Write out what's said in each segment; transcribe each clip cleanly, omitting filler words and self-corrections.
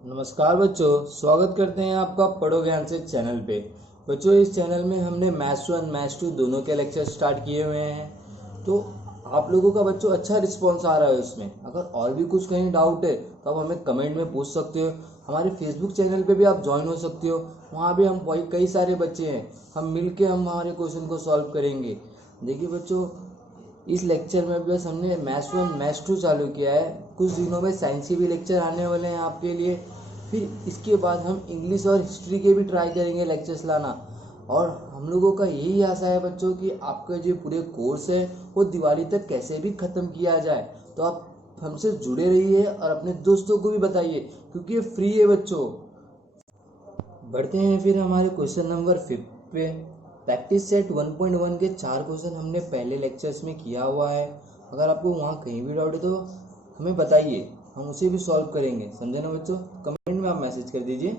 नमस्कार बच्चों, स्वागत करते हैं आपका पढ़ो ज्ञान से चैनल पे। बच्चों, इस चैनल में हमने मैथ्स 1 मैथ्स 2 दोनों के लेक्चर स्टार्ट किए हुए हैं। तो आप लोगों का बच्चों अच्छा रिस्पॉन्स आ रहा है उसमें। अगर और भी कुछ कहीं डाउट है तो आप हमें कमेंट में पूछ सकते हो। हमारे फेसबुक चैनल पे भी आप ज्वाइन हो सकते हो। वहाँ भी हम वही कई सारे बच्चे हैं, हम मिल के हम हमारे क्वेश्चन को सॉल्व करेंगे। देखिए बच्चों, इस लेक्चर में बस हमने मैथ्स 1 मैथ्स 2 चालू किया है। कुछ दिनों में साइंस के भी लेक्चर आने वाले हैं आपके लिए। फिर इसके बाद हम इंग्लिश और हिस्ट्री के भी ट्राई करेंगे लेक्चर्स लाना। और हम लोगों का यही आशा है बच्चों कि आपका जो पूरे कोर्स है वो दिवाली तक कैसे भी ख़त्म किया जाए। तो आप हमसे जुड़े रहिए और अपने दोस्तों को भी बताइए, क्योंकि ये फ्री है बच्चों। बढ़ते हैं फिर हमारे क्वेश्चन नंबर 5 पे। प्रैक्टिस सेट 1.1 के 4 क्वेश्चन हमने पहले लेक्चर्स में किया हुआ है। अगर आपको वहाँ कहीं भी डाउट है तो हमें बताइए, हम उसे भी सॉल्व करेंगे। समझे ना बच्चों? कमेंट में आप मैसेज कर दीजिए।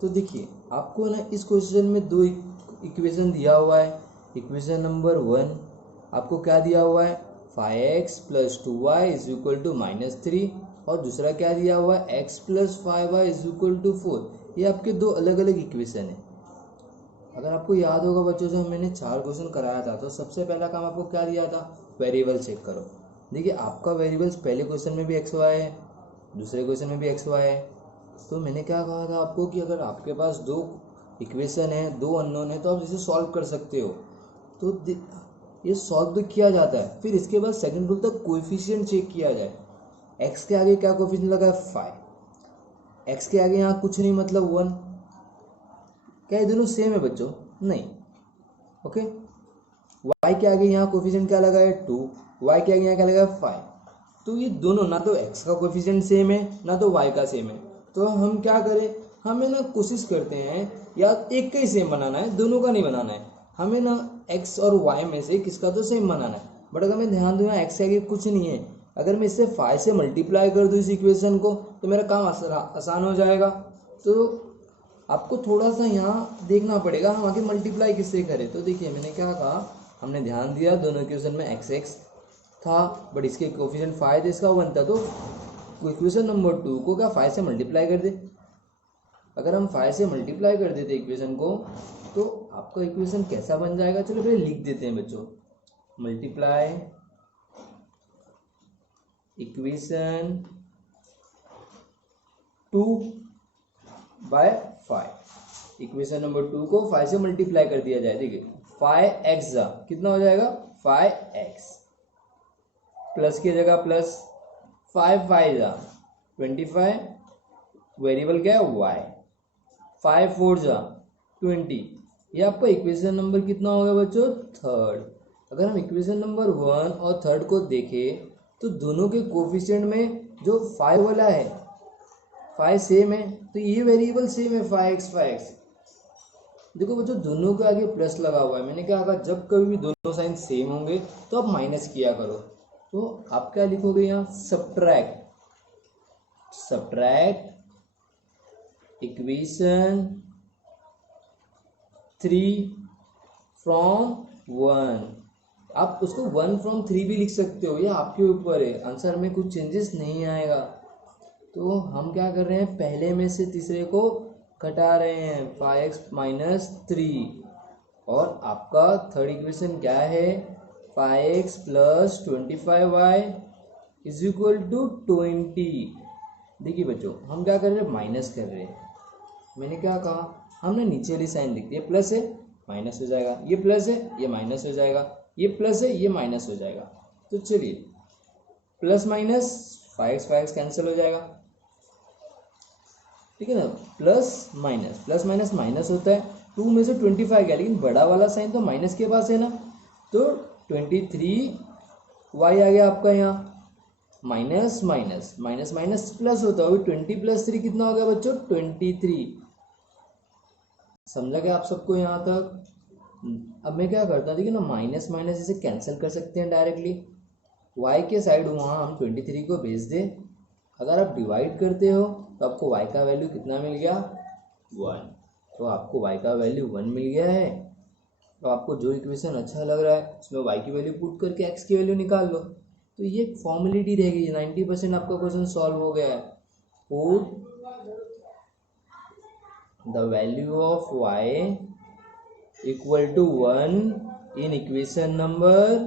तो देखिए, आपको ना इस क्वेश्चन में दो इक्वेशन दिया हुआ है। इक्वेशन नंबर 1 आपको क्या दिया हुआ है? 5x + 2y = -3। और दूसरा क्या दिया हुआ है? x + 5y = 4। ये आपके दो अलग अलग इक्वेशन है। अगर आपको याद होगा बच्चों, जब मैंने 4 क्वेश्चन कराया था तो सबसे पहला काम आपको क्या दिया था? वेरिएबल चेक करो। देखिए, आपका वेरिएबल्स पहले क्वेश्चन में भी एक्स वाई है, दूसरे क्वेश्चन में भी एक्स वाई है। तो मैंने क्या कहा था आपको कि अगर आपके पास दो इक्वेशन है, दो अननोन है, तो आप इसे सॉल्व कर सकते हो। तो ये सॉल्व तो किया जाता है। फिर इसके बाद सेकंड रूल तक कोएफिशिएंट चेक किया जाए। एक्स के आगे क्या कोएफिशिएंट लगा है? 5। एक्स के आगे यहाँ कुछ नहीं, मतलब 1। क्या ये दोनों सेम है बच्चों? नहीं। ओके। वाई के आगे यहाँ कोफिशिएंट क्या लगा है? 2। वाई के आगे यहाँ क्या लगा है? 5। तो ये दोनों ना तो एक्स का कोफिशिएंट सेम है ना तो वाई का सेम है। तो हम क्या करें, हमें ना कोशिश करते हैं या एक का ही सेम बनाना है, दोनों का नहीं बनाना है। हमें ना एक्स और वाई में से किसका तो सेम बनाना है। बट अगर मैं ध्यान दूँ, एक्स के आगे कुछ नहीं है, अगर मैं इससे 5 से मल्टीप्लाई कर दूँ इस इक्वेशन को, तो मेरा काम आसान हो जाएगा। तो आपको थोड़ा सा यहाँ देखना पड़ेगा हम आगे मल्टीप्लाई किससे करें। तो देखिए, मैंने क्या कहा, हमने ध्यान दिया दोनों इक्वेशन में एक्स एक्स था, बट इसके कोफिशिएंट 5 थे, इसका 1 था। तो इक्वेशन नंबर 2 को क्या 5 से मल्टीप्लाई कर दे। अगर हम 5 से मल्टीप्लाई कर देते इक्वेशन को, तो आपका इक्वेशन कैसा बन जाएगा? चलो पहले लिख देते हैं बच्चों। Multiply equation 2 by 5। Equation number 2 को 5 से मल्टीप्लाई कर दिया जाए। देखिए, 5x कितना हो जाएगा? 5x प्लस की जगह प्लस, 5 5 25, वेरिएबल क्या है? y। 5 4 20। ये आपका इक्वेशन नंबर कितना होगा बच्चों? थर्ड। अगर हम इक्वेशन नंबर 1 और थर्ड को देखें तो दोनों के कोफिशिएंट में जो 5 वाला है, 5 सेम है, तो ये वेरिएबल सेम है 5x 5x। देखो बच्चों, दोनों के आगे प्लस लगा हुआ है। मैंने क्या कहा, जब कभी भी दोनों साइन सेम होंगे तो आप माइनस किया करो। तो आप क्या लिखोगे यहाँ? Subtract equation 3 from 1। आप उसको 1 फ्रॉम 3 भी लिख सकते हो, ये आपके ऊपर है। आंसर में कुछ चेंजेस नहीं आएगा। तो हम क्या कर रहे हैं, पहले में से तीसरे को घटा रहे हैं, 5x - 3। और आपका थर्ड इक्वेशन क्या है? 5x + 25y = 20। देखिए बच्चों, हम क्या कर रहे हैं? माइनस कर रहे हैं। मैंने क्या कहा, हमने नीचे वाली साइन लिख दी। ये प्लस है, माइनस हो जाएगा। ये प्लस है, ये माइनस हो जाएगा। ये प्लस है, ये माइनस हो जाएगा। तो चलिए, प्लस माइनस 5x कैंसिल हो जाएगा, ठीक है ना? प्लस माइनस माइनस होता है। 2 में से 25 गया, लेकिन बड़ा वाला साइन तो माइनस के पास है ना। तो 23y आ गया आपका यहाँ। Minus minus minus minus plus होता है, 20 + 3 कितना हो गया बच्चों? 23। समझा क्या आप सबको यहाँ तक? अब मैं क्या करता हूँ, देखिए ना, माइनस माइनस इसे कैंसिल कर सकते हैं डायरेक्टली। y के साइड वहाँ हम 23 को भेज दें। अगर आप डिवाइड करते हो तो आपको y का वैल्यू कितना मिल गया? 1। तो आपको y का वैल्यू 1 मिल गया है। तो आपको जो इक्वेशन अच्छा लग रहा है उसमें y की वैल्यू पुट करके x की वैल्यू निकाल लो। तो ये फॉर्मेलिटी रहेगी। 90% आपका क्वेश्चन सॉल्व हो गया है। Put the value of y equal to 1 in equation number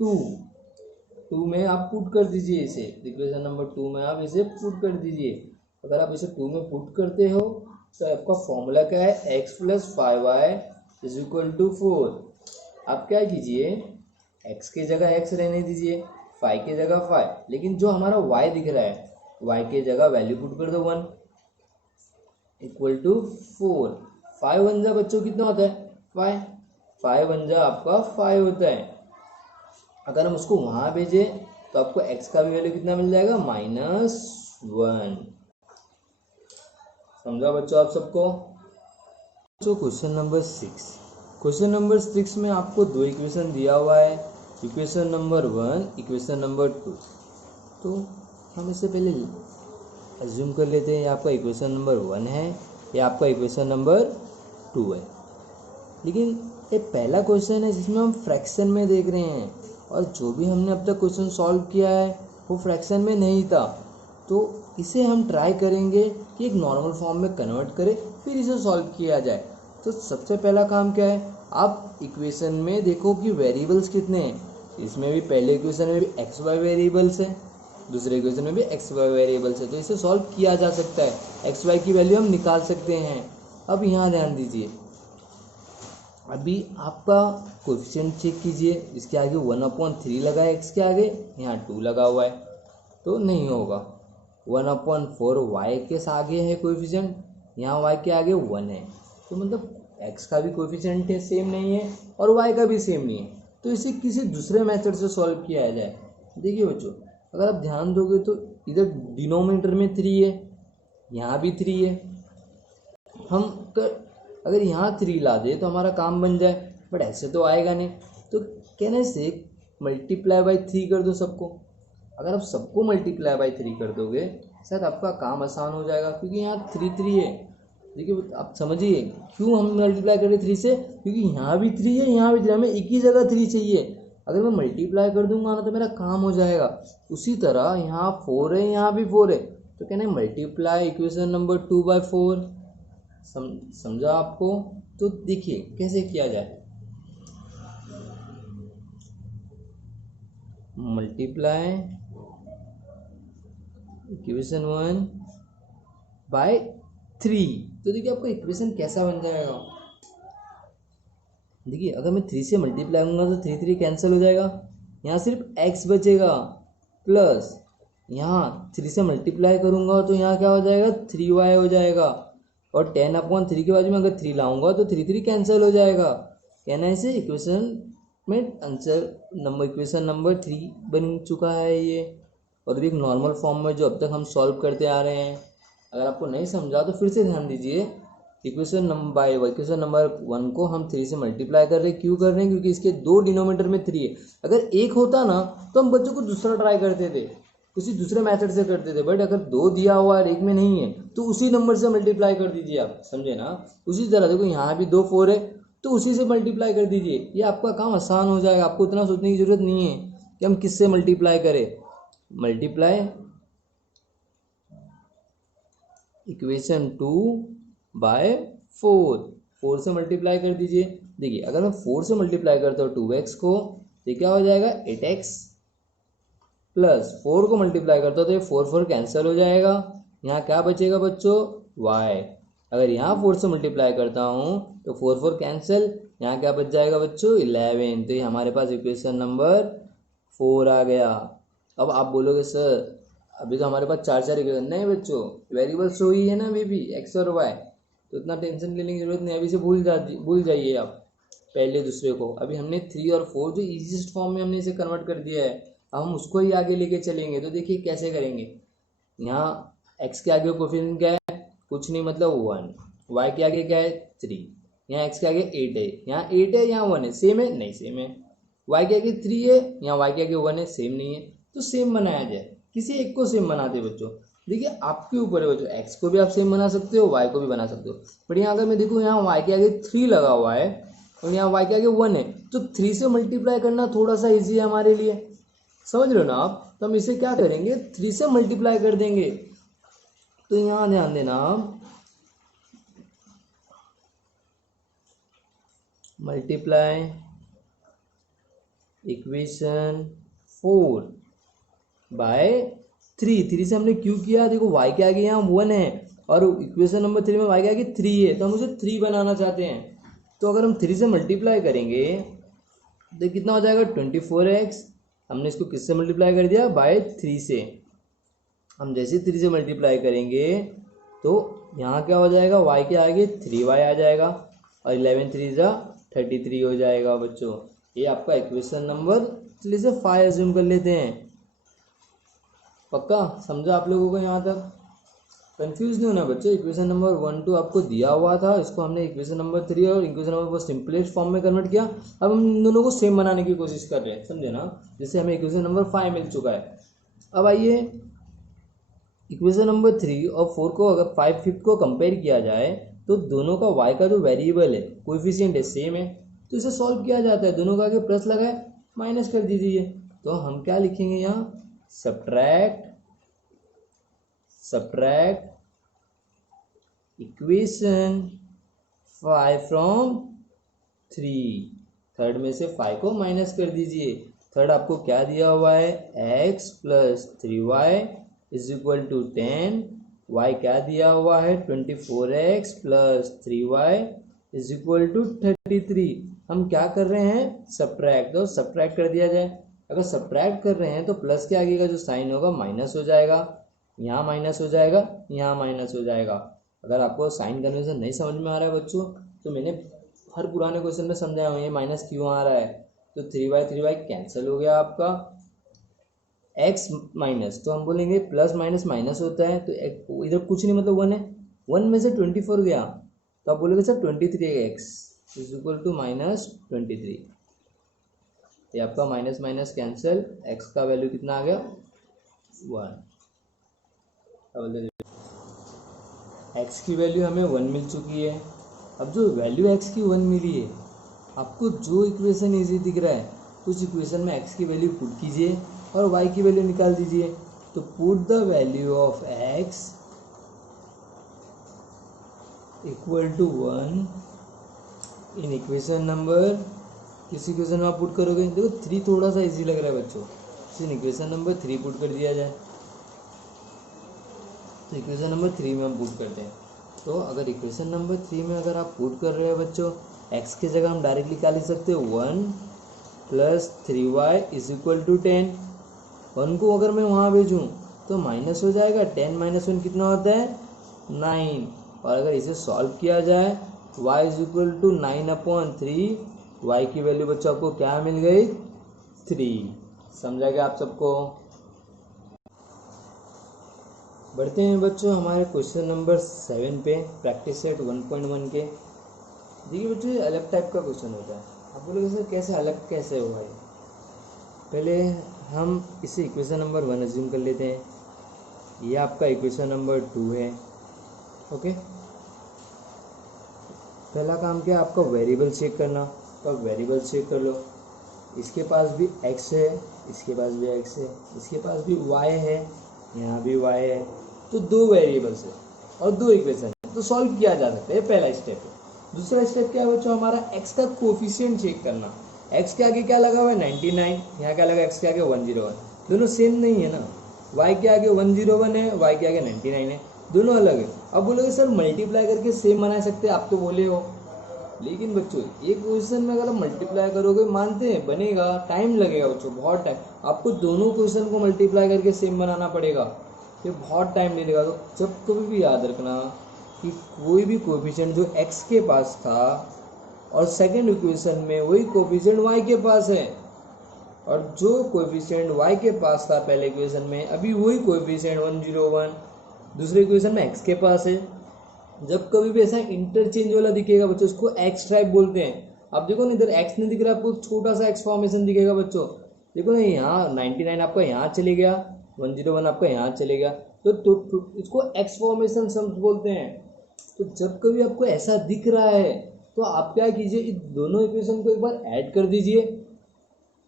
2 में आप पुट कर दीजिए इसे, इक्वेशन नंबर 2 में आप इसे पुट कर दीजिए। अगर आप इसे 2 में पुट करते हो तो आपका फॉर्मूला क्या है, x plus 5y is equal to 4। आप क्या कीजिए, x की जगह x रहने दीजिए, 5 की जगह 5, लेकिन जो हमारा y दिख रहा है y की जगह वैल्यू पुट कर दो 1 इक्वल टू 4। 5 बन जा बच्चों कितना होता है, 5 बन जा आपका 5 होता है। अगर हम उसको वहां भेजे तो आपको x का भी वैल्यू कितना मिल जाएगा, -1। समझा बच्चों आप सबको। तो क्वेश्चन नंबर 6, क्वेश्चन नंबर 6 में आपको दो इक्वेशन दिया हुआ है, इक्वेशन नंबर 1, इक्वेशन नंबर 2। तो हम इससे पहले एज्यूम कर लेते हैं ये आपका इक्वेशन नंबर 1 है, ये आपका इक्वेशन नंबर 2 है। लेकिन ये पहला क्वेश्चन है जिसमें हम फ्रैक्शन में देख रहे हैं, और जो भी हमने अब तक क्वेश्चन सॉल्व किया है वो फ्रैक्शन में नहीं था। तो इसे हम ट्राई करेंगे कि एक नॉर्मल फॉर्म में कन्वर्ट करें, फिर इसे सॉल्व किया जाए। तो सबसे पहला काम क्या है, आप इक्वेशन में देखो कि वेरिएबल्स कितने हैं। इसमें भी पहले इक्वेशन में भी एक्स वाई वेरिएबल्स हैं, दूसरे इक्वेशन में भी एक्स वाई वेरिएबल्स है, तो इसे सॉल्व किया जा सकता है, एक्स वाई की वैल्यू हम निकाल सकते हैं। अब यहाँ ध्यान दीजिए, अभी आपका कोएफिशिएंट चेक कीजिए, इसके आगे 1/3 लगा है, एक्स के आगे यहाँ 2 लगा हुआ है, तो नहीं होगा। 1/4 वाई के आगे है कोएफिशिएंट, यहाँ वाई के आगे 1 है, तो मतलब एक्स का भी कोएफिशिएंट है सेम नहीं है और वाई का भी सेम नहीं है। तो इसे किसी दूसरे मेथड से सॉल्व किया जाए। देखिए बच्चों, अगर आप ध्यान दोगे तो इधर डिनोमिनेटर में 3 है, यहाँ भी 3 है। हम अगर यहाँ 3 ला दे तो हमारा काम बन जाए, बट ऐसे तो आएगा नहीं। तो कहने से मल्टीप्लाई बाई 3 कर दो सबको। अगर आप सबको मल्टीप्लाई बाई 3 कर दोगे शायद आपका काम आसान हो जाएगा, क्योंकि यहाँ 3 है। देखिए आप समझिए क्यों हम मल्टीप्लाई करें 3 से, क्योंकि यहाँ भी 3 है, यहाँ भी 3 है, हमें एक ही जगह 3 चाहिए। अगर मैं मल्टीप्लाई कर दूंगा ना तो मेरा काम हो जाएगा। उसी तरह यहाँ 4 है, यहाँ भी 4 है, तो कहना है मल्टीप्लाई इक्वेशन नंबर 2/4। समझा आपको। तो देखिए कैसे किया जाए, मल्टीप्लाई इक्वेशन 1/3। तो देखिए आपका इक्वेशन कैसा बन जाएगा। देखिए अगर मैं 3 से मल्टीप्लाई करूँगा तो 3 3 कैंसिल हो जाएगा, यहाँ सिर्फ x बचेगा, प्लस यहाँ 3 से मल्टीप्लाई करूँगा तो यहाँ क्या हो जाएगा, 3y हो जाएगा, और 10/3 के बाजू में अगर 3 लाऊंगा तो 3 3 कैंसिल हो जाएगा। कहना है इसे इक्वेशन में आंसर नंबर इक्वेशन नंबर 3 बन चुका है ये, और भी एक नॉर्मल फॉर्म में जो अब तक हम सॉल्व करते आ रहे हैं। अगर आपको नहीं समझा तो फिर से ध्यान दीजिए, इक्वेशन नंबर 1 को हम 3 से मल्टीप्लाई कर रहे हैं। क्यों कर रहे हैं, क्योंकि इसके 2 डिनोमीटर में 3 है। अगर एक होता ना तो हम बच्चों को दूसरा ट्राई करते थे, किसी दूसरे मेथड से करते थे, बट अगर 2 दिया हुआ और एक में नहीं है तो उसी नंबर से मल्टीप्लाई कर दीजिए। आप समझे ना। उसी तरह देखो यहाँ भी 2 4 है तो उसी से मल्टीप्लाई कर दीजिए, ये आपका काम आसान हो जाएगा। आपको इतना सोचने की जरूरत नहीं है कि हम किससे मल्टीप्लाई करें। मल्टीप्लाई इक्वेशन 2/4, 4 से मल्टीप्लाई कर दीजिए। देखिए अगर मैं 4 से मल्टीप्लाई करता हूँ 2x को तो क्या हो जाएगा, 8x, प्लस 4 को मल्टीप्लाई करता हूँ तो ये 4 4 कैंसिल हो जाएगा, यहाँ क्या बचेगा बच्चों, y। अगर यहाँ 4 से मल्टीप्लाई करता हूँ तो 4 4 कैंसिल, यहाँ क्या बच जाएगा बच्चों, 11। तो ये हमारे पास इक्वेशन नंबर 4 आ गया। अब आप बोलोगे सर अभी तो हमारे पास 4 इक्वेशन नहीं बच्चों, वेरिएबल्स तो ही है ना अभी भी, x और y, तो इतना टेंशन लेने की जरूरत नहीं। अभी से भूल जाइए आप पहले दूसरे को। अभी हमने 3 और 4 जो इजीएस्ट फॉर्म में हमने इसे कन्वर्ट कर दिया है, अब हम उसको ही आगे लेके चलेंगे। तो देखिए कैसे करेंगे, यहाँ x के आगे कोएफिशिएंट क्या है, कुछ नहीं मतलब 1, y के आगे क्या है 3, यहाँ x के आगे 8 है, यहाँ 8 है, यहाँ 1 है, सेम है नहीं सेम है, y के आगे 3 है, यहाँ y के आगे 1 है, सेम नहीं है, तो सेम बनाया जाए। किसी एक को सेम बनाते बच्चों। देखिए आपके ऊपर है बच्चों, x को भी आप सेम बना सकते हो, y को भी बना सकते हो, बट यहाँ अगर मैं देखूँ यहाँ y के आगे 3 लगा हुआ है और यहाँ y के आगे 1 है, तो 3 से मल्टीप्लाई करना थोड़ा सा ईजी है हमारे लिए, समझ रहे हो ना आप। तो हम इसे क्या करेंगे, 3 से मल्टीप्लाई कर देंगे। तो यहाँ ध्यान देना, मल्टीप्लाई इक्वेशन 4 बाय 3 से हमने क्यों किया, देखो y के आगे यहाँ 1 है और इक्वेशन नंबर 3 में y के आगे 3 है, तो हम उसे 3 बनाना चाहते हैं। तो अगर हम 3 से मल्टीप्लाई करेंगे तो कितना हो जाएगा 24x। हमने इसको किससे मल्टीप्लाई कर दिया, बाय 3 से। हम जैसे 3 से मल्टीप्लाई करेंगे तो यहाँ क्या हो जाएगा, y के आगे 3y आ जाएगा और 11 3 जा 33 हो जाएगा बच्चों। ये आपका इक्वेशन नंबर, चलिए इसे 5 एज्यूम कर लेते हैं। पक्का समझा आप लोगों को, यहाँ तक कंफ्यूज नहीं होना बच्चों। इक्वेशन नंबर 1 2 आपको दिया हुआ था, इसको हमने इक्वेशन नंबर 3 और इक्वेशन नंबर 4 सिंपलेस्ट फॉर्म में कन्वर्ट किया। अब हम इन दोनों को सेम बनाने की कोशिश कर रहे हैं, समझे ना। जैसे हमें इक्वेशन नंबर 5 मिल चुका है। अब आइए इक्वेशन नंबर 3 और 4 को अगर 5 5 को कंपेयर किया जाए तो दोनों का y का जो वेरिएबल है, कोएफिशिएंट है, सेम है। तो इसे सॉल्व किया जाता है, दोनों का आगे प्लस लगाए माइनस कर दीजिए। तो हम क्या लिखेंगे यहाँ, सब्ट्रैक्ट इक्वेशन 5 फ्रॉम 3। थर्ड में से 5 को माइनस कर दीजिए। थर्ड आपको क्या दिया हुआ है, x plus 3y is equal to 10। y क्या दिया हुआ है, 24x plus 3y is equal to 33। हम क्या कर रहे हैं, सब्ट्रैक्ट। तो सब्ट्रैक्ट कर दिया जाए। अगर सब्ट्रैक्ट कर रहे हैं तो प्लस के आगे का जो साइन होगा माइनस हो जाएगा, यहाँ माइनस हो जाएगा, यहाँ माइनस हो जाएगा। अगर आपको साइन कन्वर्जन नहीं समझ में आ रहा है बच्चों, तो मैंने हर पुराने क्वेश्चन में समझाया हूँ ये माइनस क्यों आ रहा है। तो 3y कैंसिल हो गया आपका, x माइनस, तो हम बोलेंगे प्लस माइनस माइनस होता है, तो इधर कुछ नहीं मतलब 1 है, 1 में से 24 गया तो आप बोलोगे sir 23x is equal to minus 23। ये आपका माइनस माइनस कैंसिल, x का वैल्यू कितना आ गया 1। x की वैल्यू हमें 1 मिल चुकी है। अब जो वैल्यू x की 1 मिली है, आपको जो इक्वेशन इजी दिख रहा है उस इक्वेशन में x की वैल्यू पुट कीजिए और y की वैल्यू निकाल दीजिए। तो put the value of x equal to 1 in equation number, किस इक्वेशन में आप पुट करोगे, देखो 3 थोड़ा सा इजी लग रहा है बच्चों, इस इक्वेशन नंबर 3 पुट कर दिया जाए। तो इक्वेशन नंबर 3 में हम पुट करते हैं। तो अगर इक्वेशन नंबर 3 में अगर आप पुट कर रहे हैं बच्चों, x की जगह हम डायरेक्टली क्या लिख सकते हैं, 1 plus 3y is equal to 10। 1 को अगर मैं वहाँ भेजूँ तो माइनस हो जाएगा, 10 माइनस 1 कितना होता है 9। और अगर इसे सॉल्व किया जाए y is equal to 9/3, y की वैल्यू बच्चों आपको क्या मिल गई 3। समझा गया आप सबको। बढ़ते हैं बच्चों हमारे क्वेश्चन नंबर 7 पे, प्रैक्टिस सेट 1.1 के। देखिए बच्चों ये अलग टाइप का क्वेश्चन होता है। आप बोलोगे सर कैसे अलग कैसे हुआ है। पहले हम इसे इक्वेशन नंबर 1 अज्यूम कर लेते हैं। ये आपका इक्वेशन नंबर 2 है। ओके, पहला काम क्या है, आपका वेरिएबल चेक करना। तो आप वेरिएबल चेक कर लो। इसके पास भी x है, इसके पास भी x है, इसके पास भी y है, यहाँ भी y है। तो 2 वेरिएबल्स है और 2 इक्वेशन है, तो सॉल्व किया जा सकता है। पहला स्टेप है। दूसरा स्टेप क्या है बच्चों, हमारा x का कोफिशिएंट चेक करना। x के आगे क्या लगा हुआ है 99, यहाँ क्या लगा x के आगे 101, दोनों सेम नहीं है ना। y के आगे 101 है, y के आगे 99 है, दोनों अलग है। अब बोलोगे सर मल्टीप्लाई करके सेम बना सकते हैं, आप तो बोले हो। लेकिन बच्चों एक क्वेश्चन में अगर आप मल्टीप्लाई करोगे, मानते हैं बनेगा, टाइम लगेगा बच्चों, बहुत टाइम। आपको दोनों क्वेश्चन को मल्टीप्लाई करके सेम बनाना पड़ेगा, ये बहुत टाइम ले लेगा। तो जब कभी भी याद रखना कि कोई भी कोएफिशिएंट जो x के पास था और सेकंड इक्वेशन में वही कोएफिशिएंट y के पास है, और जो कोएफिशिएंट y के पास था पहले इक्वेशन में, अभी वही कोएफिशिएंट 101 दूसरे इक्वेशन में x के पास है। जब कभी भी ऐसा इंटरचेंज वाला दिखेगा बच्चों, उसको x टाइप बोलते हैं। अब देखो ना, इधर x नहीं दिख रहा आपको, छोटा सा x फॉर्मेशन दिखेगा बच्चों। देखो ना, यहाँ 99 आपका यहाँ चले गया, 101 आपका यहाँ चले गया, तो इसको x फॉर्मेशन शब्द बोलते हैं। तो जब कभी आपको ऐसा दिख रहा है तो आप क्या कीजिए, इन दोनों इक्वेशन को एक बार ऐड कर दीजिए,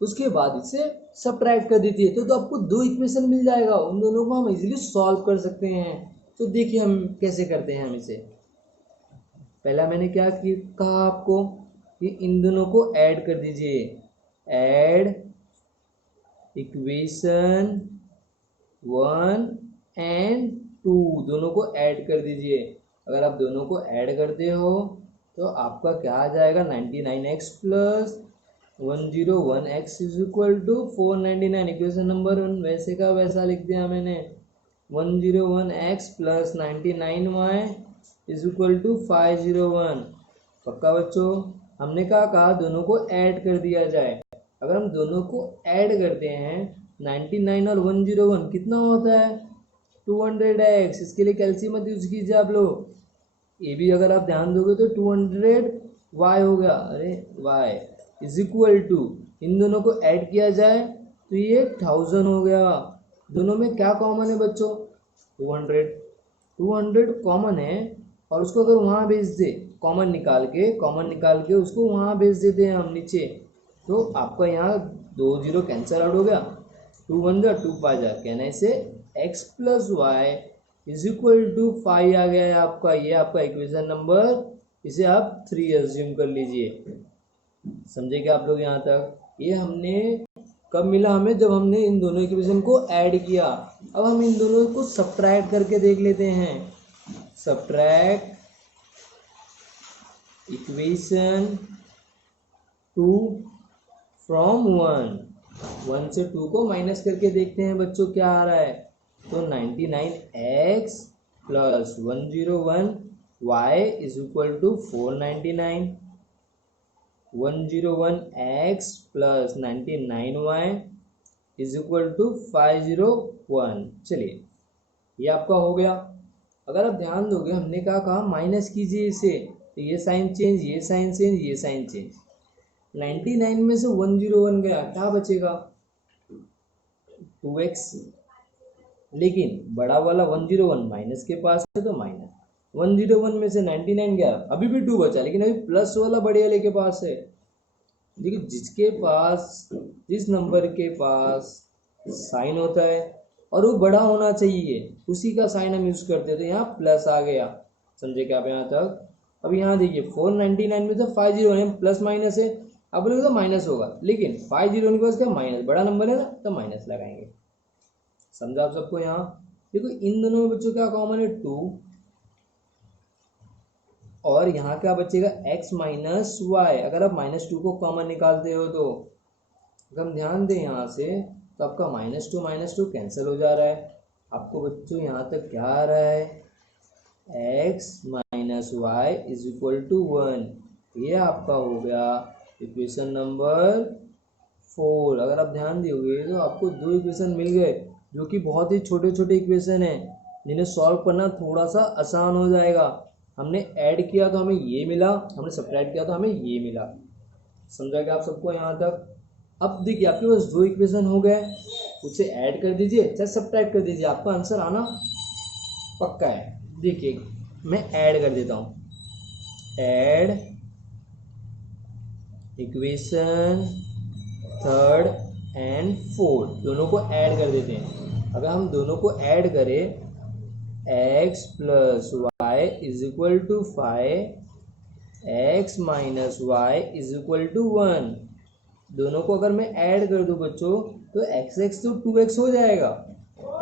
उसके बाद इसे सब्ट्रैक्ट कर दीजिए। तो आपको 2 इक्वेशन मिल जाएगा, उन दोनों को हम इजीली सॉल्व कर सकते हैं। तो देखिए हम कैसे करते हैं। हम इसे पहला मैंने क्या कहा आपको, कि इन दोनों को ऐड कर दीजिए, ऐड इक्वेशन 1 एंड 2, दोनों को ऐड कर दीजिए। अगर आप दोनों को ऐड करते हो तो आपका क्या आ जाएगा, 99x plus 101x is equal to 499। Equation number 1 वैसे का वैसा लिख दिया मैंने, 101x plus 99y is equal to 501। पक्का बच्चों, हमने कहा दोनों को ऐड कर दिया जाए। अगर हम दोनों को ऐड करते हैं 99 और 101 कितना होता है, 200x। इसके लिए कैल्शियम मत यूज कीजिए आप लोग। ये भी अगर आप ध्यान दोगे तो 200y हो गया, अरे y इज इक्वल टू, इन दोनों को ऐड किया जाए तो ये 1000 हो गया। दोनों में क्या कॉमन है बच्चों, 200 कॉमन है, और उसको अगर वहाँ भेज दे, कॉमन निकाल के उसको वहाँ भेज देते हैं हम नीचे, तो आपका यहाँ 2 0 कैंसिल आउट हो गया, 2 1 जा 2 5 जा, कहने से x plus y is equal to 5 आ गया है आपका। ये आपका इक्वेशन नंबर, इसे आप 3 एज्यूम कर लीजिए। समझे क्या आप लोग यहाँ तक? ये हमने कब मिला हमें, जब हमने इन दोनों इक्वेशन को ऐड किया। अब हम इन दोनों को सब्ट्रैक्ट करके देख लेते हैं। सब्ट्रैक्ट इक्वेशन 2 फ्रॉम 1 से 2 को माइनस करके देखते हैं बच्चों क्या आ रहा है। तो 99x plus 101y is equal to 499, 101x plus 99y is equal to 501। चलिए ये आपका हो गया। अगर आप ध्यान दोगे हमने कहा माइनस कीजिए इसे, तो ये साइन चेंज, ये साइन चेंज, ये साइन चेंज। 99 में से 101 गया, क्या बचेगा, 2x। लेकिन बड़ा वाला 101 माइनस के पास है तो माइनस, 101 में से 99 गया, अभी भी 2 बचा, लेकिन अभी प्लस वाला बड़े वाले के पास है। देखिए जिसके पास, जिस नंबर के पास साइन होता है और वो बड़ा होना चाहिए, उसी का साइन हम यूज करते हैं, तो यहाँ प्लस आ गया। समझे क्या आप यहाँ तक? अब यहाँ देखिए 499 में तो 501 प्लस माइनस है, अब बोलोगे तो माइनस होगा, लेकिन 501 के पास क्या माइनस, बड़ा नंबर है ना, तो माइनस लगाएंगे। समझा आप सबको? यहाँ देखो इन दोनों में बच्चों क्या कॉमन है, 2, और यहाँ क्या बचेगा, x माइनस वाई। अगर आप -2 को कॉमन निकालते हो तो अगर हम ध्यान दें यहाँ से, तो आपका -2 कैंसिल हो जा रहा है। आपको बच्चों यहाँ तक क्या आ रहा है, x minus y is equal to 1। ये आपका हो गया इक्वेशन नंबर 4। अगर आप ध्यान दोगे तो आपको 2 इक्वेशन मिल गए, जो कि बहुत ही छोटे छोटे इक्वेशन हैं, जिन्हें सॉल्व करना थोड़ा सा आसान हो जाएगा। हमने ऐड किया तो हमें ये मिला, हमने सब्ट्रैक्ट किया तो हमें ये मिला। समझा क्या आप सबको यहाँ तक? अब देखिए आपके पास 2 इक्वेशन हो गए, उसे ऐड कर दीजिए चाहे सब्ट्रैक्ट कर दीजिए, आपका आंसर आना पक्का है। देखिए मैं ऐड कर देता हूँ, add equation 3rd and 4th, दोनों को ऐड कर देते हैं। अगर हम दोनों को ऐड करें, x plus y is equal to 5, x minus y is equal to 1। दोनों को अगर मैं ऐड कर दूं बच्चों, तो x तो 2x हो जाएगा,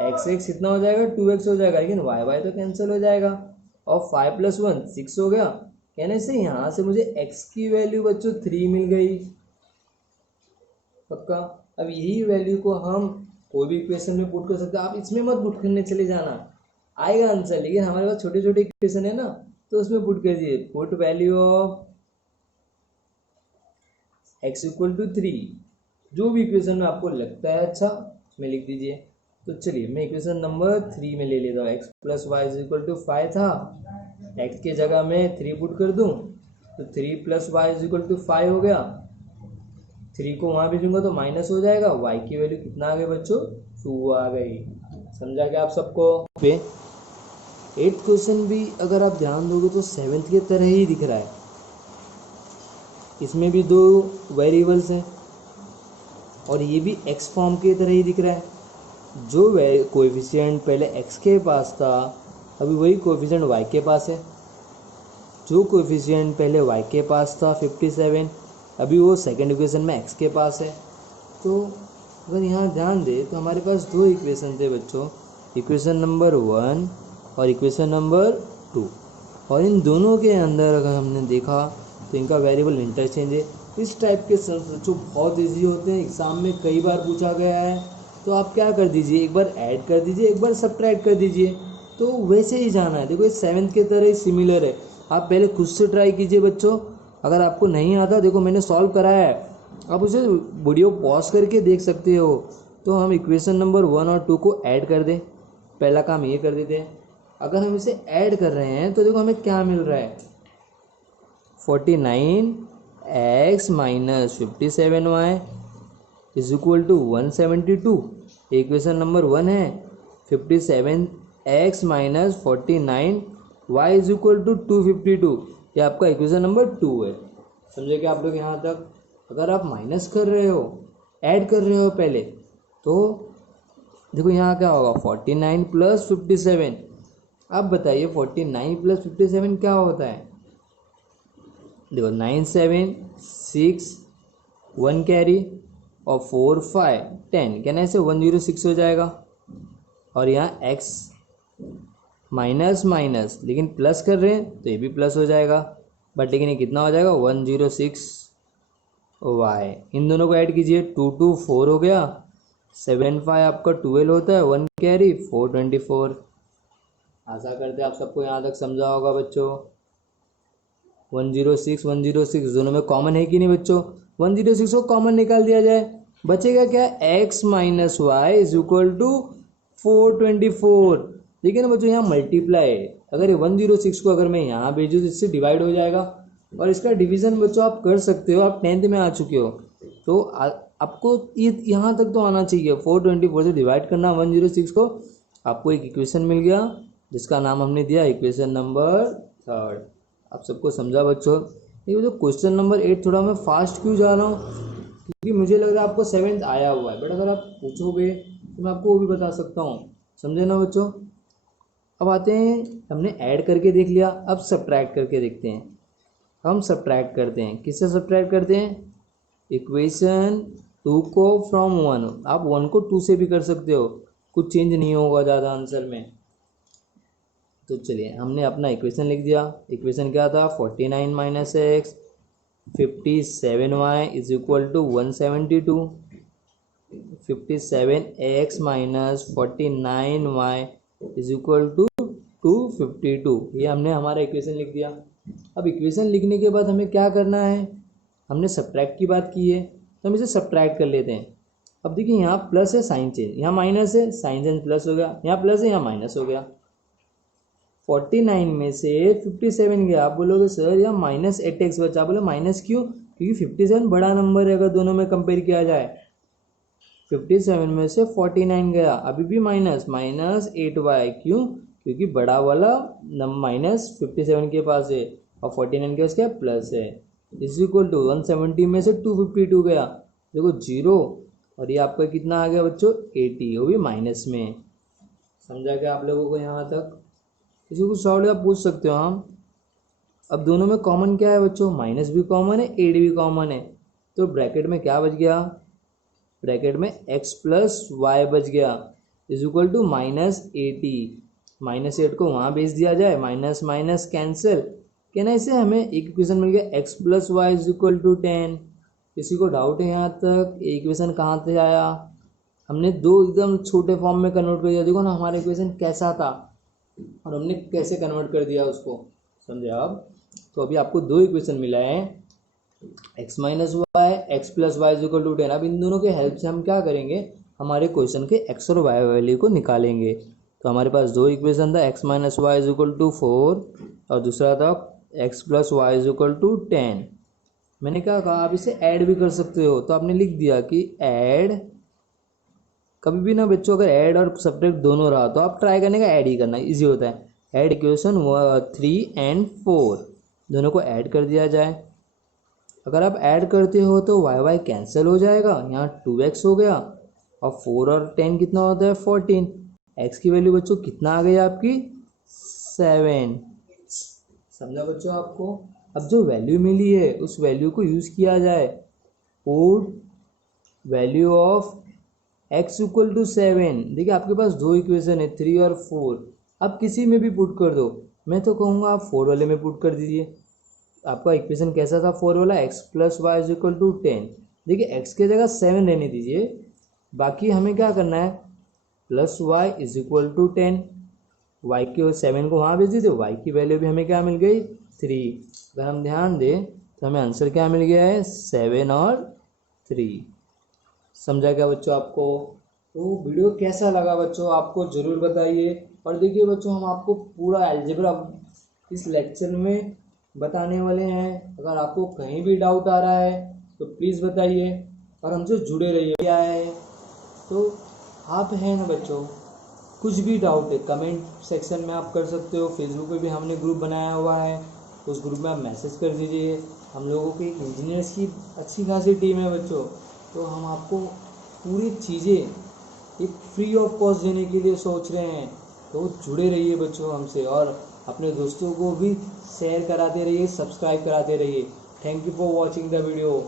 x कितना हो जाएगा, 2x हो जाएगा, लेकिन y तो कैंसिल हो जाएगा, और 5 प्लस 1 6 हो गया। कहने से यहाँ से मुझे x की वैल्यू बच्चों 3 मिल गई। पक्का? अब यही वैल्यू को हम कोई भी इक्वेशन में पुट कर सकते हैं। आप इसमें मत पुट करने चले जाना, आएगा आंसर, लेकिन हमारे पास छोटे छोटे इक्वेशन है ना, तो उसमें पुट कर दिए, put value of x equal to 3। जो भी इक्वेशन में आपको लगता है अच्छा उसमें लिख दीजिए। तो चलिए मैं इक्वेशन नंबर 3 में ले लेता हूँ। x plus y is equal to 5 था, x के जगह में 3 पुट कर दूं, तो 3 plus y is equal to 5 हो गया। 3 को वहाँ भेजूंगा तो माइनस हो जाएगा, y की वैल्यू कितना आ गई बच्चों, 2 आ गई। समझा क्या आप सबको? 8th क्वेश्चन भी अगर आप ध्यान दोगे तो 7th के तरह ही दिख रहा है। इसमें भी 2 वेरिएबल्स हैं और ये भी x फॉर्म के तरह ही दिख रहा है। जो कोएफिशिएंट पहले x के पास था, अभी वही कोएफिशिएंट y के पास है। जो कोएफिशिएंट पहले y के पास था 57, अभी वो सेकंड इक्वेशन में x के पास है। तो अगर यहाँ ध्यान दे तो हमारे पास दो इक्वेशन थे बच्चों, इक्वेशन नंबर 1 और इक्वेशन नंबर 2, और इन दोनों के अंदर अगर हमने देखा तो इनका वेरिएबल इंटरचेंज है। इस टाइप के सम बच्चों बहुत ईजी होते हैं, एग्ज़ाम में कई बार पूछा गया है। तो आप क्या कर दीजिए, एक बार ऐड कर दीजिए, एक बार सब्ट्रैक्ट कर दीजिए, तो वैसे ही जाना है। देखो ये 7th के तरह ही सिमिलर है, आप पहले खुद से ट्राई कीजिए बच्चों। अगर आपको नहीं आता, देखो मैंने सॉल्व कराया है, आप उसे वीडियो पॉज करके देख सकते हो। तो हम इक्वेशन नंबर 1 और 2 को ऐड कर दें, पहला काम ये कर देते हैं। अगर हम इसे ऐड कर रहे हैं तो देखो हमें क्या मिल रहा है, 49x minus 57y is equal to 172। Equation number 1 है 57x minus 49y is equal to 252। ये आपका इक्वेशन नंबर 2 है। समझे क्या आप लोग यहाँ तक? अगर आप माइनस कर रहे हो, ऐड कर रहे हो पहले, तो देखो यहाँ क्या होगा, 49 प्लस 57। अब बताइए 49 प्लस 57 क्या होता है? देखो 9 7 6 1 कैरी और 4 5 10, कहना ऐसे 106 हो जाएगा। और यहाँ x माइनस माइनस, लेकिन प्लस कर रहे हैं तो ये भी प्लस हो जाएगा, बट लेकिन ये कितना हो जाएगा, 106y। इन दोनों को ऐड कीजिए, 2 2 4 हो गया, 7 5 आपका 12 होता है, 1 कैरी 4 24। आशा करते आप सबको यहाँ तक समझा होगा बच्चों। 106 दोनों में कॉमन है कि नहीं बच्चों? 106 को कॉमन निकाल दिया जाए, बचेगा क्या, x minus y is equal to 424। देखिए ना बच्चों, यहाँ मल्टीप्लाई है। अगर ये 106 को अगर मैं यहाँ भेजूँ तो इससे डिवाइड हो जाएगा, और इसका डिवीज़न बच्चों आप कर सकते हो। आप 10th में आ चुके हो तो आपको यहाँ तक तो आना चाहिए। 424 से डिवाइड करना 106 को, आपको एक इक्वेशन मिल गया जिसका नाम हमने दिया इक्वेशन नंबर 3। आप सबको समझा बच्चों? ये जो क्वेश्चन नंबर 8 थोड़ा मैं फास्ट क्यों जा रहा हूँ, क्योंकि मुझे लग रहा है आपको 7th आया हुआ है, बट अगर आप पूछोगे तो मैं आपको वो भी बता सकता हूँ। समझे ना बच्चों? अब आते हैं, हमने ऐड करके देख लिया, अब सब्ट्रैक्ट करके देखते हैं। हम सब्ट्रैक्ट करते हैं, किससे सब्ट्रैक्ट करते हैं? इक्वेशन 2 को फ्रॉम 1। आप 1 को 2 से भी कर सकते हो, कुछ चेंज नहीं होगा ज़्यादा आंसर में। तो चलिए, हमने अपना इक्वेशन लिख दिया। इक्वेशन क्या था, 49 minus x 57y is equal to 172। 57x minus 49y is equal to 252। ये हमने हमारा इक्वेशन लिख दिया। अब इक्वेशन लिखने के बाद हमें क्या करना है, हमने सब्ट्रैक्ट की बात की है तो हम इसे सब्ट्रैक्ट कर लेते हैं। अब देखिए, यहाँ प्लस है, साइन चेंज, यहाँ माइनस है, साइन चेंज प्लस हो गया, यहाँ प्लस है, यहाँ माइनस हो गया। 49 में से 57 गया, आप बोलोगे सर यहाँ माइनस 8x बचा। बोले माइनस क्यों? क्योंकि 57 बड़ा नंबर है अगर दोनों में कंपेयर किया जाए। 57 में से 49 गया, अभी भी माइनस 8y। क्यों? क्योंकि बड़ा वाला माइनस 57 के पास है और 49 के पास क्या प्लस है। इज इक्वल टू 170 में से 252 गया, देखो 0, और ये आपका कितना आ गया बच्चों, 80, वो भी माइनस में। समझा क्या आप लोगों को यहाँ तक? किसी को डाउट आप पूछ सकते हो हम। अब दोनों में कॉमन क्या है बच्चों, माइनस भी कॉमन है, 8 भी कॉमन है, तो ब्रैकेट में क्या बच गया, ब्रैकेट में x प्लस वाई बच गया इज इक्वल टू -80। -8 को वहाँ भेज दिया जाए, माइनस माइनस कैंसिल, कहना इसे हमें एक इक्वेशन मिल गया x plus y is equal to 10। किसी को डाउट है यहाँ तक? ये इक्वेशन कहाँ से आया? हमने दो एकदम छोटे फॉर्म में कन्वर्ट कर दिया। देखो ना हमारा इक्वेशन कैसा था और हमने कैसे कन्वर्ट कर दिया उसको, समझे आप? तो अभी आपको दो इक्वेशन मिला है, x minus y, x plus y is equal to 10। अब इन दोनों के हेल्प से हम क्या करेंगे, हमारे क्वेश्चन के x और y वैल्यू को निकालेंगे। तो हमारे पास दो इक्वेशन था, x minus y is equal to 4 और दूसरा था x plus y is equal to 10। मैंने क्या कहा, आप इसे ऐड भी कर सकते हो, तो आपने लिख दिया कि ऐड। कभी भी ना बच्चों, अगर ऐड और सब्ट्रैक्ट दोनों रहा तो आप ट्राई करने का ऐड ही करना, इजी होता है। ऐड इक्वेशन 3 और 4 दोनों को ऐड कर दिया जाए। अगर आप ऐड करते हो तो वाई वाई कैंसिल हो जाएगा, यहाँ 2x हो गया और 4 और 10 कितना होता है 14। x की वैल्यू बच्चों कितना आ गई आपकी 7। समझा बच्चों आपको। अब जो वैल्यू मिली है उस वैल्यू को यूज़ किया जाए। Put value of x equal to 7। देखिए आपके पास दो इक्वेशन है 3 और 4, आप किसी में भी पुट कर दो। मैं तो कहूँगा आप 4 वाले में पुट कर दीजिए। आपका इक्वेशन कैसा था 4 वाला, x plus y is equal to 10। देखिए x के जगह 7 रहने दीजिए, बाकी हमें क्या करना है plus y is equal to 10। y के 7 को वहाँ भेज दीजिए, y की वैल्यू भी हमें क्या मिल गई 3। अगर हम ध्यान दें तो हमें आंसर क्या मिल गया है 7 और 3। समझा क्या बच्चों आपको। तो वीडियो कैसा लगा बच्चों आपको ज़रूर बताइए। और देखिए बच्चों हम आपको पूरा अलजेब्रा इस लेक्चर में बताने वाले हैं। अगर आपको कहीं भी डाउट आ रहा है तो प्लीज़ बताइए और हमसे जुड़े रहिए। क्या है तो आप हैं ना बच्चों, कुछ भी डाउट है कमेंट सेक्शन में आप कर सकते हो। फेसबुक पे भी हमने ग्रुप बनाया हुआ है, उस ग्रुप में आप मैसेज कर दीजिए। हम लोगों की इंजीनियर्स की अच्छी खासी टीम है बच्चों, तो हम आपको पूरी चीज़ें एक फ्री ऑफ कॉस्ट देने के लिए सोच रहे हैं। तो जुड़े रहिए बच्चों हमसे और अपने दोस्तों को भी शेयर कराते रहिए, सब्सक्राइब कराते रहिए। Thank you for watching the video.